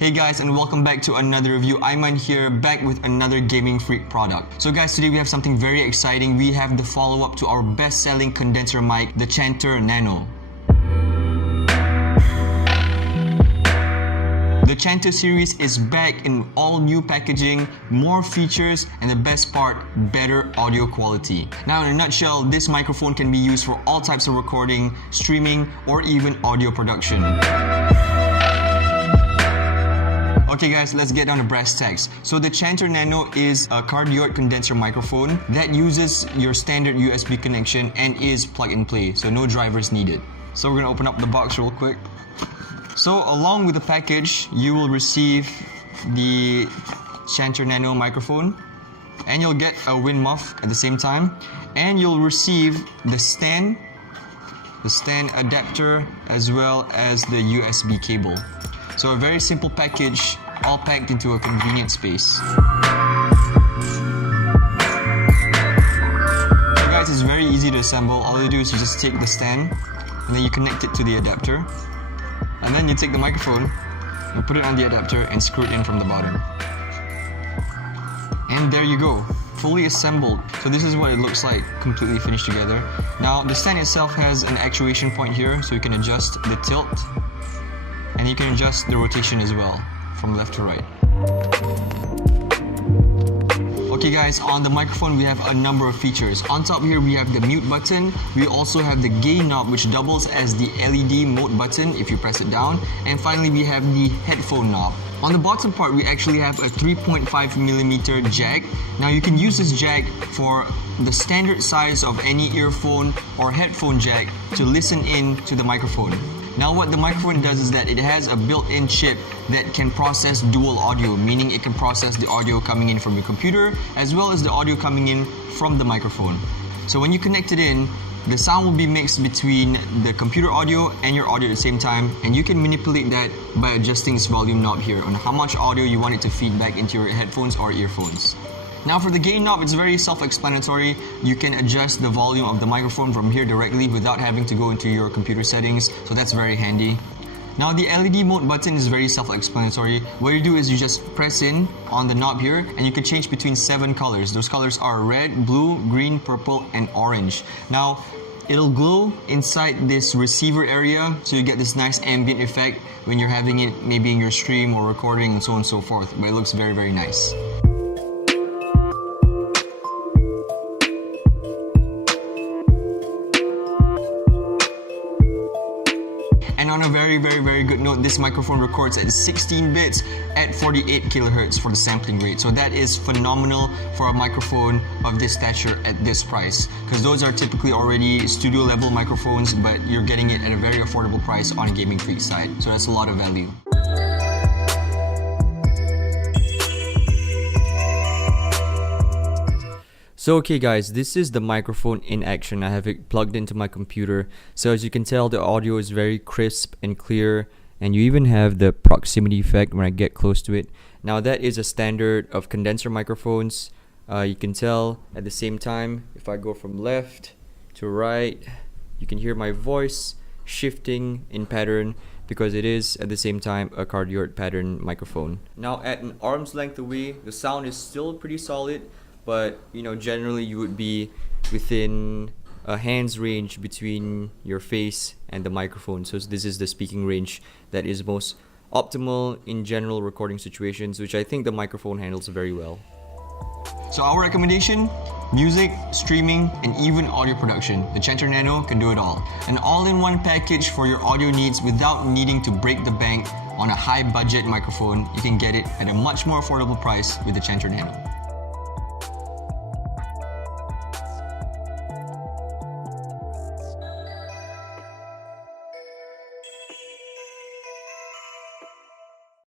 Hey guys, and welcome back to another review. Ayman here, back with another gaming freak product. So guys, today we have something very exciting. We have the follow-up to our best-selling condenser mic, the Chanter Nano. The Chanter series is back in all new packaging, more features, and the best part, better audio quality. Now in a nutshell, this microphone can be used for all types of recording, streaming, or even audio production. Okay guys, let's get down to brass tacks. So the Chanter Nano is a cardioid condenser microphone that uses your standard USB connection and is plug and play, so no drivers needed. So we're gonna open up the box real quick. So along with the package, you will receive the Chanter Nano microphone, and you'll get a wind muff at the same time, and you'll receive the stand adapter, as well as the USB cable. So a very simple package, all packed into a convenient space. So guys, it's very easy to assemble. All you do is you just take the stand, and then you connect it to the adapter. And then you take the microphone, you put it on the adapter and screw it in from the bottom. And there you go, fully assembled. So this is what it looks like, completely finished together. Now the stand itself has an actuation point here, so you can adjust the tilt. And you can adjust the rotation as well, from left to right. Okay guys, on the microphone we have a number of features. On top here we have the mute button. We also have the gain knob, which doubles as the LED mode button if you press it down. And finally we have the headphone knob. On the bottom part we actually have a 3.5mm jack. Now you can use this jack for the standard size of any earphone or headphone jack to listen in to the microphone. Now what the microphone does is that it has a built-in chip that can process dual audio, meaning it can process the audio coming in from your computer as well as the audio coming in from the microphone. So when you connect it in, the sound will be mixed between the computer audio and your audio at the same time, and you can manipulate that by adjusting this volume knob here on how much audio you want it to feed back into your headphones or earphones. Now for the gain knob, it's very self-explanatory. You can adjust the volume of the microphone from here directly without having to go into your computer settings, so that's very handy. Now the LED mode button is very self-explanatory. What you do is you just press in on the knob here and you can change between 7 colors. Those colors are red, blue, green, purple, and orange. Now it'll glow inside this receiver area, so you get this nice ambient effect when you're having it maybe in your stream or recording and so on and so forth, but it looks very, very nice. And on a very, very, very good note, this microphone records at 16 bits at 48 kHz for the sampling rate. So that is phenomenal for a microphone of this stature at this price, because those are typically already studio level microphones, but you're getting it at a very affordable price on a Gaming Freak side. So that's a lot of value. So okay guys, this is the microphone in action. I have it plugged into my computer. So as you can tell, the audio is very crisp and clear, and you even have the proximity effect when I get close to it. Now that is a standard of condenser microphones. You can tell at the same time, if I go from left to right, you can hear my voice shifting in pattern because it is at the same time a cardioid pattern microphone. Now at an arm's length away, the sound is still pretty solid, but you know, generally you would be within a hand's range between your face and the microphone. So this is the speaking range that is most optimal in general recording situations, which I think the microphone handles very well. So our recommendation: music, streaming, and even audio production. The Chanter Nano can do it all. An all-in-one package for your audio needs without needing to break the bank on a high-budget microphone. You can get it at a much more affordable price with the Chanter Nano.